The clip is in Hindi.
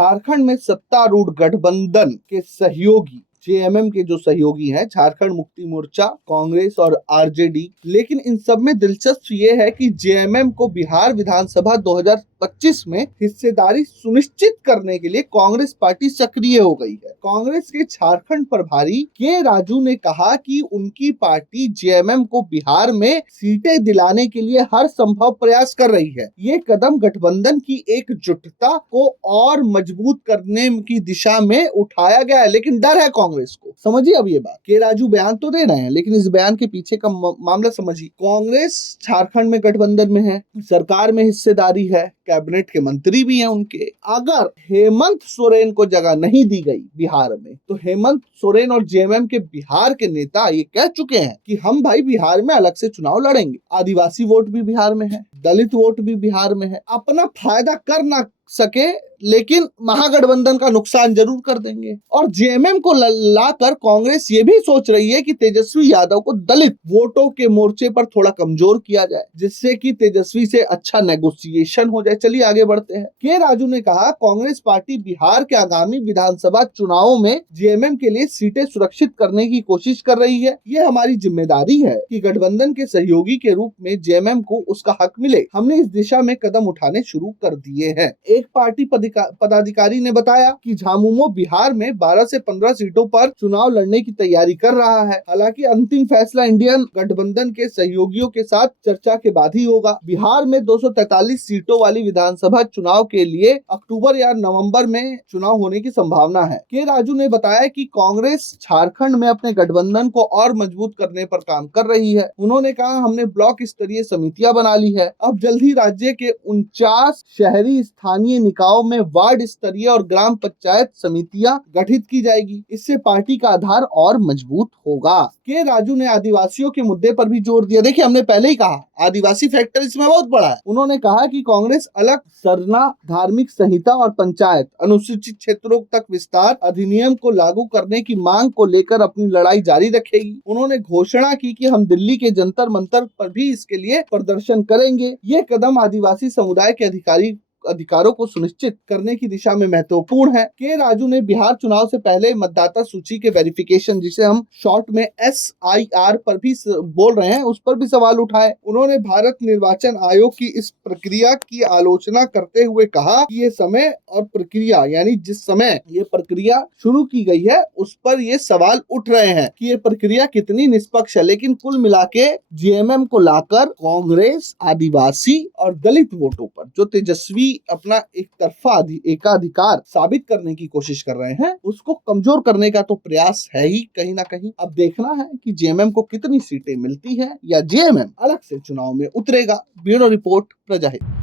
झारखंड में सत्तारूढ़ गठबंधन के सहयोगी जेएमएम के जो सहयोगी हैं, झारखंड मुक्ति मोर्चा, कांग्रेस और आरजेडी, लेकिन इन सब में दिलचस्प ये है कि जेएमएम को बिहार विधानसभा 2025 में हिस्सेदारी सुनिश्चित करने के लिए कांग्रेस पार्टी सक्रिय हो गई है। कांग्रेस के झारखंड प्रभारी के राजू ने कहा कि उनकी पार्टी जेएमएम को बिहार में सीटें दिलाने के लिए हर संभव प्रयास कर रही है। ये कदम गठबंधन की एकजुटता को और मजबूत करने की दिशा में उठाया गया है, लेकिन डर है कांग्रेस को। समझिए अब ये बात, के राजू बयान तो दे रहे हैं, लेकिन इस बयान के पीछे का मामला समझिए। कांग्रेस झारखंड में गठबंधन में है, सरकार में हिस्सेदारी है, कैबिनेट के मंत्री भी हैं उनके। अगर हेमंत सोरेन को जगह नहीं दी गई बिहार में, तो हेमंत सोरेन और जेएमएम के बिहार के नेता ये कह चुके हैं कि हम भाई बिहार में अलग से चुनाव लड़ेंगे। आदिवासी वोट भी बिहार में है, दलित वोट भी बिहार में है। अपना फायदा कर ना सके, लेकिन महागठबंधन का नुकसान जरूर कर देंगे। और जेएमएम को लाकर कांग्रेस ये भी सोच रही है कि तेजस्वी यादव को दलित वोटों के मोर्चे पर थोड़ा कमजोर किया जाए, जिससे कि तेजस्वी से अच्छा नेगोशिएशन हो जाए। चलिए आगे बढ़ते हैं। के राजू ने कहा, कांग्रेस पार्टी बिहार के आगामी विधानसभा चुनावों में जेएमएम के लिए सीटें सुरक्षित करने की कोशिश कर रही है। ये हमारी जिम्मेदारी है कि गठबंधन के सहयोगी के रूप में जेएमएम को उसका हक मिले। हमने इस दिशा में कदम उठाने शुरू कर दिए हैं। एक पार्टी पदाधिकारी ने बताया कि झामुमो बिहार में 12 से 15 सीटों पर चुनाव लड़ने की तैयारी कर रहा है। हालांकि अंतिम फैसला इंडियन गठबंधन के सहयोगियों के साथ चर्चा के बाद ही होगा। बिहार में 243 सीटों वाली विधानसभा चुनाव के लिए अक्टूबर या नवंबर में चुनाव होने की संभावना है। के राजू ने बताया कि कांग्रेस झारखंड में अपने गठबंधन को और मजबूत करने पर काम कर रही है। उन्होंने कहा, हमने ब्लॉक स्तरीय समितियां बना ली है। अब जल्द ही राज्य के 49 शहरी स्थानीय निकायों में वार्ड स्तरीय और ग्राम पंचायत समितियां गठित की जाएगी। इससे पार्टी का आधार और मजबूत होगा। के राजू ने आदिवासियों के मुद्दे पर भी जोर दिया। देखिए, हमने पहले ही कहा आदिवासी फैक्टर इसमें बहुत बड़ा है। उन्होंने कहा कि कांग्रेस अलग सरना, धार्मिक संहिता और पंचायत अनुसूचित क्षेत्रों तक विस्तार अधिनियम को लागू करने की मांग को लेकर अपनी लड़ाई जारी रखेगी। उन्होंने घोषणा की कि हम दिल्ली के जंतर मंतर पर भी इसके लिए प्रदर्शन करेंगे। ये कदम आदिवासी समुदाय के अधिकारों को सुनिश्चित करने की दिशा में महत्वपूर्ण है। के राजू ने बिहार चुनाव से पहले मतदाता सूची के वेरिफिकेशन, जिसे हम शॉर्ट में SIR पर भी बोल रहे हैं, उस पर भी सवाल उठाए। उन्होंने भारत निर्वाचन आयोग की इस प्रक्रिया की आलोचना करते हुए कहा कि ये समय और प्रक्रिया, यानी जिस समय ये प्रक्रिया शुरू की गई है उस पर ये सवाल उठ रहे हैं कि ये प्रक्रिया कितनी निष्पक्ष है। लेकिन कुल मिला के जेएमएम को लाकर कांग्रेस आदिवासी और दलित वोटों पर जो तेजस्वी अपना एक तरफा एकाधिकार साबित करने की कोशिश कर रहे हैं, उसको कमजोर करने का तो प्रयास है ही कहीं ना कहीं। अब देखना है कि जेएमएम को कितनी सीटें मिलती हैं या जेएमएम अलग से चुनाव में उतरेगा। ब्यूरो रिपोर्ट, प्रजा हित।